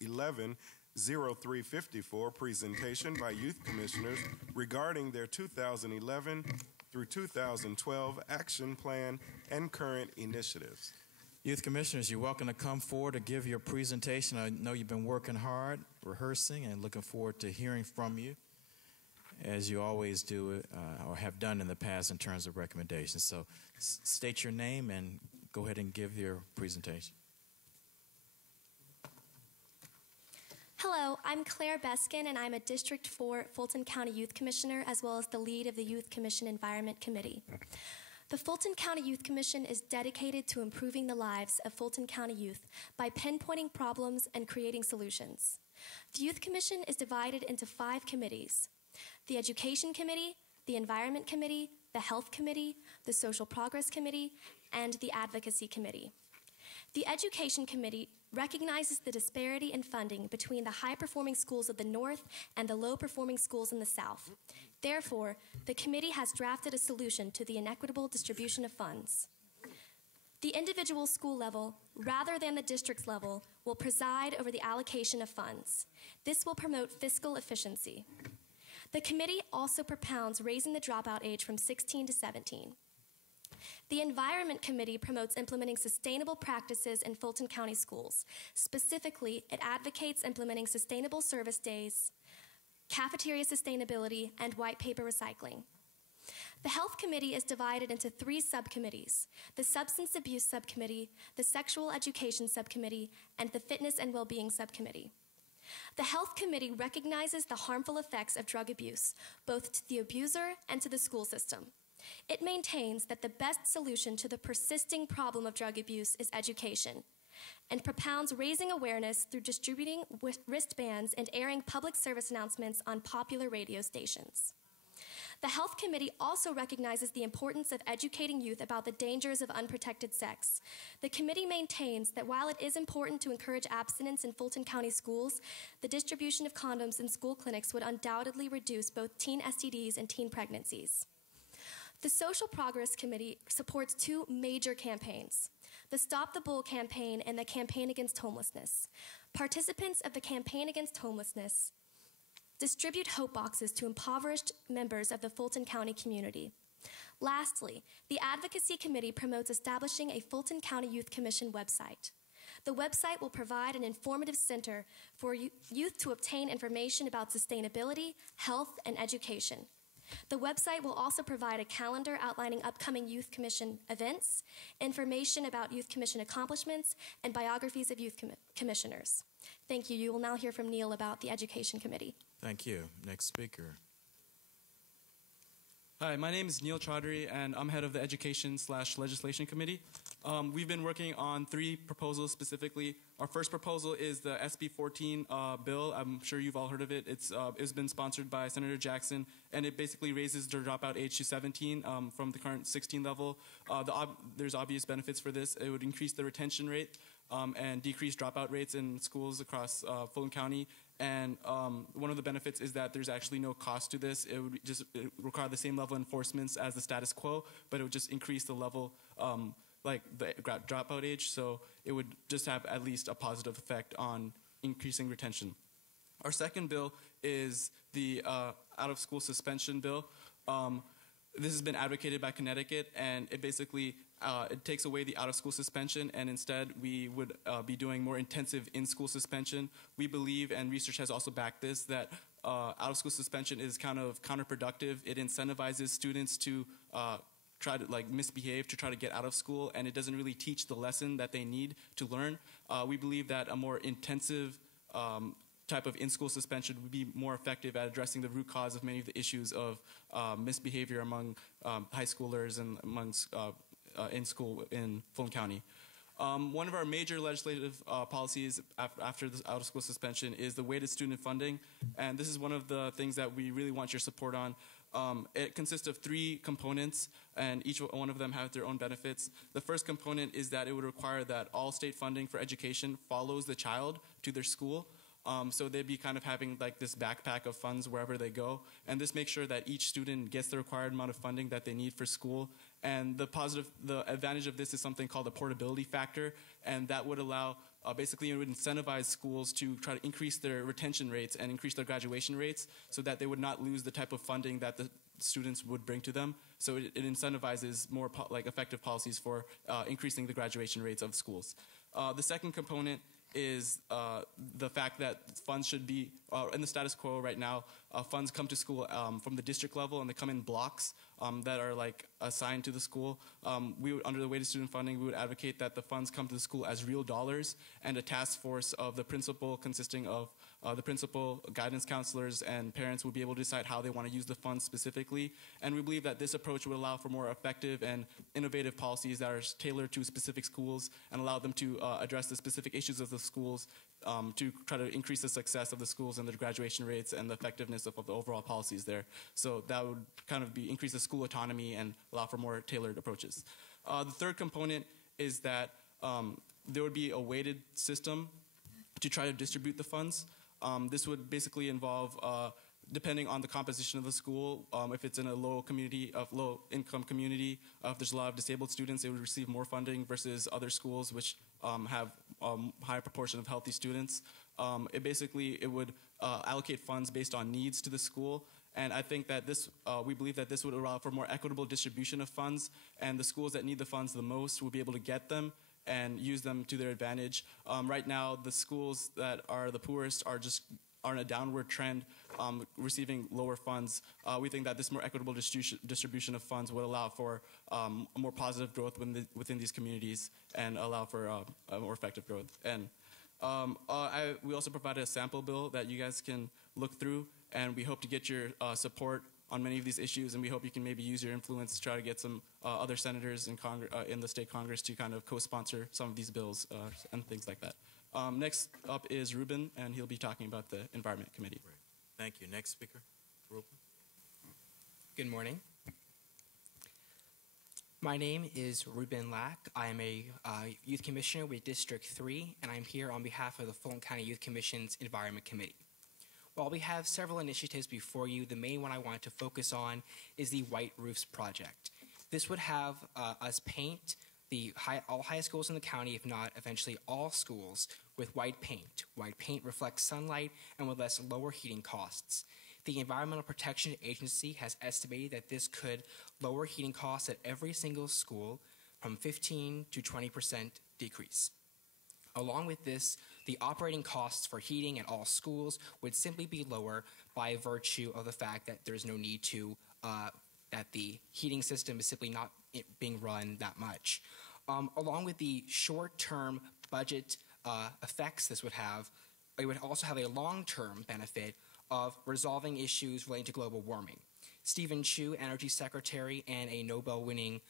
11-0354 presentation by youth commissioners regarding their 2011 through 2012 action plan and current initiatives. Youth commissioners, you're welcome to come forward to give your presentation. I know you've been working hard, rehearsing, and looking forward to hearing from you, as you always do or have done in the past in terms of recommendations. So state your name and go ahead and give your presentation. Hello, I'm Clair Baskin, and I'm a District 4 Fulton County Youth Commissioner, as well as the lead of the Youth Commission Environment Committee. The Fulton County Youth Commission is dedicated to improving the lives of Fulton County youth by pinpointing problems and creating solutions. The Youth Commission is divided into 5 committees: the Education Committee, the Environment Committee, the Health Committee, the Social Progress Committee, and the Advocacy Committee. The Education Committee recognizes the disparity in funding between the high-performing schools of the North and the low-performing schools in the South. Therefore, the committee has drafted a solution to the inequitable distribution of funds. The individual school level, rather than the district's level, will preside over the allocation of funds. This will promote fiscal efficiency. The committee also propounds raising the dropout age from 16 to 17. The Environment Committee promotes implementing sustainable practices in Fulton County schools. Specifically, it advocates implementing sustainable service days, cafeteria sustainability, and white paper recycling. The Health Committee is divided into 3 subcommittees: the Substance Abuse Subcommittee, the Sexual Education Subcommittee, and the Fitness and Wellbeing Subcommittee. The Health Committee recognizes the harmful effects of drug abuse, both to the abuser and to the school system. It maintains that the best solution to the persisting problem of drug abuse is education, and propounds raising awareness through distributing wristbands and airing public service announcements on popular radio stations. The Health Committee also recognizes the importance of educating youth about the dangers of unprotected sex. The committee maintains that while it is important to encourage abstinence in Fulton County schools, the distribution of condoms in school clinics would undoubtedly reduce both teen STDs and teen pregnancies. The Social Progress Committee supports 2 major campaigns: the Stop the Bull campaign and the Campaign Against Homelessness. Participants of the Campaign Against Homelessness distribute hope boxes to impoverished members of the Fulton County community. Lastly, the Advocacy Committee promotes establishing a Fulton County Youth Commission website. The website will provide an informative center for youth to obtain information about sustainability, health, and education. The website will also provide a calendar outlining upcoming Youth Commission events, information about Youth Commission accomplishments, and biographies of Youth Commissioners. Thank you. You will now hear from Neil about the Education Committee. Thank you. Next speaker. Hi, my name is Neil Chaudhary, and I'm head of the Education/Legislation Committee. We've been working on 3 proposals specifically. Our first proposal is the SB 14 bill. I'm sure you've all heard of it. It's been sponsored by Senator Jackson, and it basically raises the dropout age to 17 from the current 16 level. There's obvious benefits for this. It would increase the retention rate and decrease dropout rates in schools across Fulton County. And one of the benefits is that there's actually no cost to this. It would just require the same level of enforcements as the status quo, but it would just increase the level, like the dropout age. So it would just have at least a positive effect on increasing retention. Our second bill is the out-of-school suspension bill. This has been advocated by Connecticut, and it basically it takes away the out-of-school suspension, and instead we would be doing more intensive in-school suspension. We believe, and research has also backed this, that out-of-school suspension is kind of counterproductive. It incentivizes students to try to misbehave, to try to get out of school, and it doesn't really teach the lesson that they need to learn. We believe that a more intensive type of in-school suspension would be more effective at addressing the root cause of many of the issues of misbehavior among high schoolers and amongst in school in Fulton County. One of our major legislative policies after this out-of-school suspension is the weighted student funding, and this is one of the things that we really want your support on. It consists of 3 components, and each one of them have their own benefits. The first component is that it would require that all state funding for education follows the child to their school. So they'd be kind of having like this backpack of funds wherever they go, and this makes sure that each student gets the required amount of funding that they need for school. And the advantage of this is something called the portability factor, and that would allow Basically, it would incentivize schools to try to increase their retention rates and increase their graduation rates so that they would not lose the type of funding that the students would bring to them. So it incentivizes more effective policies for increasing the graduation rates of schools. The second component is the fact that funds should be, in the status quo right now, funds come to school from the district level and they come in blocks that are assigned to the school. Under the weighted student funding, we would advocate that the funds come to the school as real dollars, and a task force of the principal consisting of the principal, guidance counselors, and parents would be able to decide how they want to use the funds specifically. And we believe that this approach would allow for more effective and innovative policies that are tailored to specific schools and allow them to address the specific issues of the schools to try to increase the success of the schools and the graduation rates and the effectiveness of the overall policies there. So that would kind of increase the school autonomy and allow for more tailored approaches. The third component is that there would be a weighted system to try to distribute the funds. This would basically involve, depending on the composition of the school, if it's in a low income community, if there's a lot of disabled students, they would receive more funding versus other schools which have a higher proportion of healthy students. It would allocate funds based on needs to the school. And I think that we believe that this would allow for more equitable distribution of funds, and the schools that need the funds the most will be able to get them and use them to their advantage. Right now, the schools that are the poorest are in a downward trend, receiving lower funds. We think that this more equitable distribution of funds would allow for a more positive growth within these communities and allow for a more effective growth. And we also provided a sample bill that you guys can look through, and we hope to get your support on many of these issues, and we hope you can maybe use your influence to try to get some other senators in the state Congress to kind of co-sponsor some of these bills and things like that. Next up is Reuben, and he'll be talking about the Environment Committee. Great. Thank you. Next speaker, Reuben. Good morning. My name is Reuben Lack. I am a Youth Commissioner with District 3, and I'm here on behalf of the Fulton County Youth Commission's Environment Committee. While we have several initiatives before you, the main one I want to focus on is the White Roofs Project. This would have us paint all high schools in the county, if not eventually all schools, with white paint. White paint reflects sunlight and will thus lower heating costs. The Environmental Protection Agency has estimated that this could lower heating costs at every single school from 15 to 20% decrease. Along with this, the operating costs for heating at all schools would simply be lower by virtue of the fact that there's no need to, that the heating system is simply not being run that much. Along with the short-term budget effects this would have, it would also have a long-term benefit of resolving issues relating to global warming. Stephen Chu, Energy Secretary and a Nobel-winning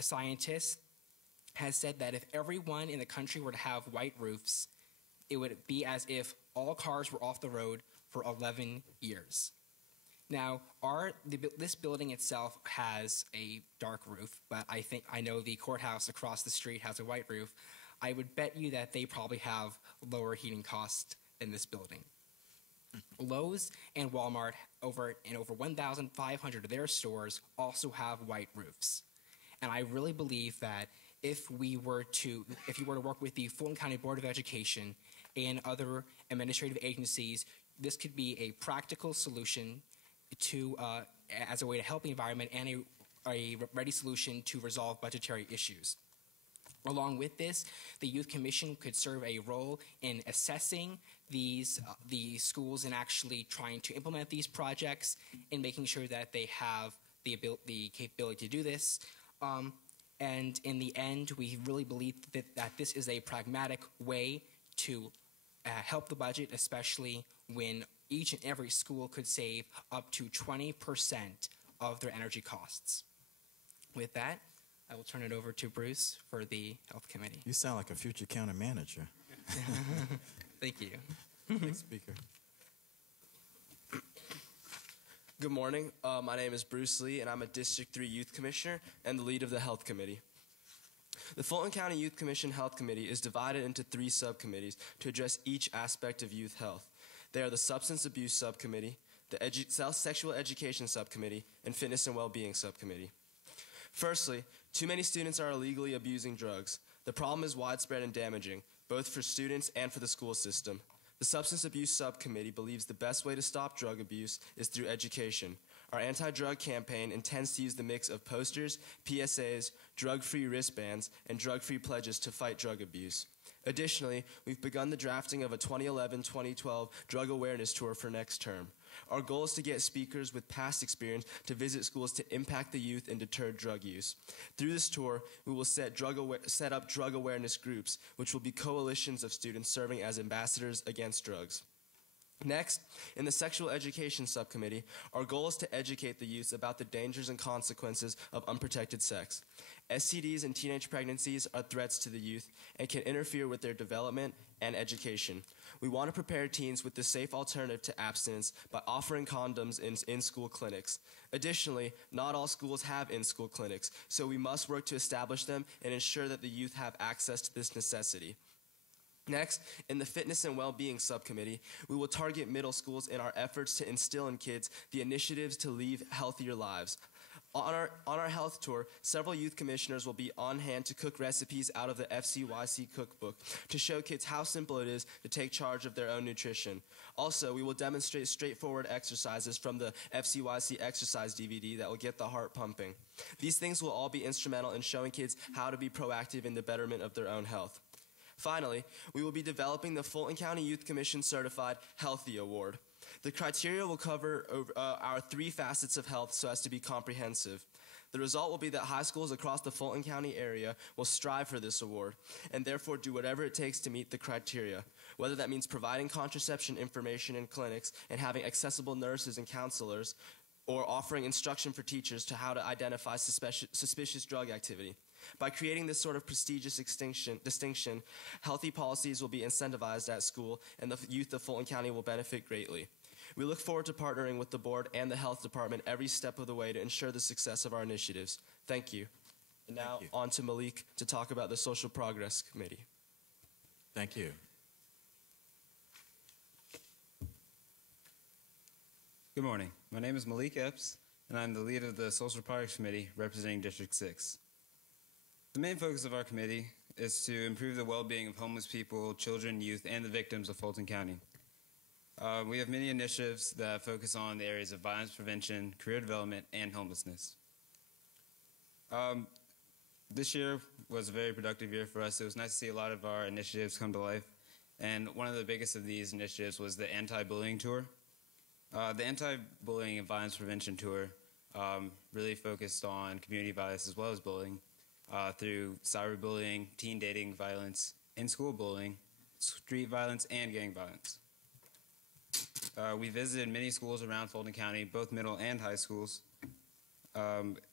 scientist, has said that if everyone in the country were to have white roofs, it would be as if all cars were off the road for 11 years. Now, this building itself has a dark roof, but I know the courthouse across the street has a white roof. I would bet you that they probably have lower heating costs than this building. Lowe's and Walmart, over 1,500 of their stores also have white roofs. And I really believe that if you were to work with the Fulton County Board of Education and other administrative agencies, this could be a practical solution as a way to help the environment and a ready solution to resolve budgetary issues. Along with this, the Youth Commission could serve a role in assessing the schools and actually trying to implement these projects and making sure that they have the capability to do this. And in the end, we really believe that this is a pragmatic way to help the budget, especially when each and every school could save up to 20% of their energy costs. With that, I will turn it over to Bruce for the Health Committee. You sound like a future county manager. Thank you. Next speaker. Good morning. My name is Bruce Lee, and I'm a District 3 Youth Commissioner and the lead of the Health Committee. The Fulton County Youth Commission Health Committee is divided into 3 subcommittees to address each aspect of youth health. They are the Substance Abuse Subcommittee, the Sexual Education Subcommittee, and Fitness and Wellbeing Subcommittee. Firstly, too many students are illegally abusing drugs. The problem is widespread and damaging. both for students and for the school system. The Substance Abuse Subcommittee believes the best way to stop drug abuse is through education. Our anti-drug campaign intends to use the mix of posters, PSAs, drug-free wristbands, and drug-free pledges to fight drug abuse. Additionally, we've begun the drafting of a 2011-2012 drug awareness tour for next term. Our goal is to get speakers with past experience to visit schools to impact the youth and deter drug use. Through this tour, we will set up drug awareness groups, which will be coalitions of students serving as ambassadors against drugs. Next, in the Sexual Education Subcommittee, our goal is to educate the youth about the dangers and consequences of unprotected sex. STDs and teenage pregnancies are threats to the youth and can interfere with their development and education. We want to prepare teens with the safe alternative to abstinence by offering condoms in in-school clinics. Additionally, not all schools have in-school clinics, so we must work to establish them and ensure that the youth have access to this necessity. Next, in the Fitness and Well-Being Subcommittee, we will target middle schools in our efforts to instill in kids the initiatives to lead healthier lives. On our health tour, several youth commissioners will be on hand to cook recipes out of the FCYC cookbook to show kids how simple it is to take charge of their own nutrition. Also, we will demonstrate straightforward exercises from the FCYC exercise DVD that will get the heart pumping. These things will all be instrumental in showing kids how to be proactive in the betterment of their own health. Finally, we will be developing the Fulton County Youth Commission Certified Healthy Award. The criteria will cover our three facets of health so as to be comprehensive. The result will be that high schools across the Fulton County area will strive for this award and therefore do whatever it takes to meet the criteria, whether that means providing contraception information in clinics and having accessible nurses and counselors, or offering instruction for teachers to how to identify suspicious drug activity. By creating this sort of prestigious distinction, healthy policies will be incentivized at school, and the youth of Fulton County will benefit greatly. We look forward to partnering with the board and the health department every step of the way to ensure the success of our initiatives. Thank you. And now on to Malik to talk about the Social Progress Committee. Thank you. Good morning. My name is Malik Epps, and I'm the lead of the Social Progress Committee representing District 6. The main focus of our committee is to improve the well-being of homeless people, children, youth, and the victims of Fulton County. We have many initiatives that focus on the areas of violence prevention, career development, and homelessness. This year was a very productive year for us. It was nice to see a lot of our initiatives come to life, and one of the biggest of these initiatives was the anti-bullying tour. The anti-bullying and violence prevention tour really focused on community violence as well as bullying through cyberbullying, teen dating violence, in-school bullying, street violence, and gang violence. We visited many schools around Fulton County, both middle and high schools,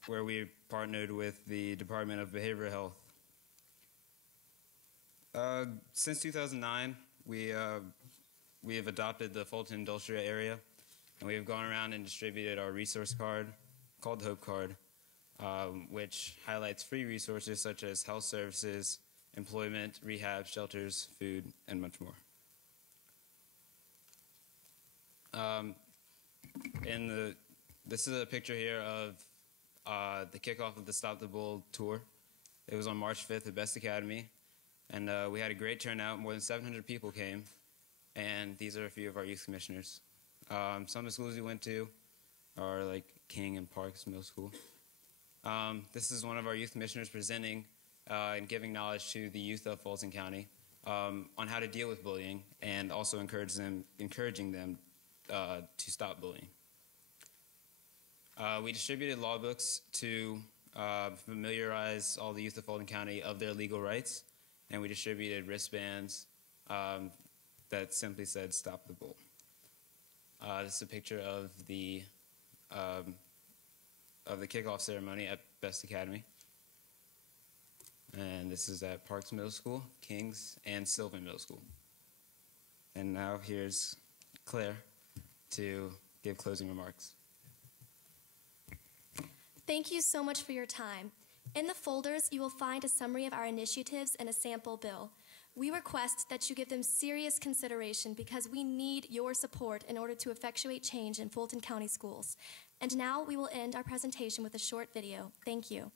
where we partnered with the Department of Behavioral Health. Since 2009, we have adopted the Fulton Industrial Area, and we have gone around and distributed our resource card called the Hope Card, which highlights free resources such as health services, employment, rehab, shelters, food, and much more. This is a picture here of the kickoff of the Stop the Bull tour. It was on March 5th at Best Academy, and we had a great turnout. More than 700 people came, and these are a few of our youth commissioners. Some of the schools we went to are like King and Parks Middle School. This is one of our youth commissioners presenting and giving knowledge to the youth of Fulton County on how to deal with bullying and also encouraging them to stop bullying. We distributed law books to familiarize all the youth of Fulton County of their legal rights, and we distributed wristbands that simply said "Stop the Bull." This is a picture of the kickoff ceremony at Best Academy, and this is at Parks Middle School, Kings, and Sylvan Middle School. And now here's Claire to give closing remarks. Thank you so much for your time. In the folders, you will find a summary of our initiatives and a sample bill. We request that you give them serious consideration because we need your support in order to effectuate change in Fulton County schools. And now we will end our presentation with a short video. Thank you.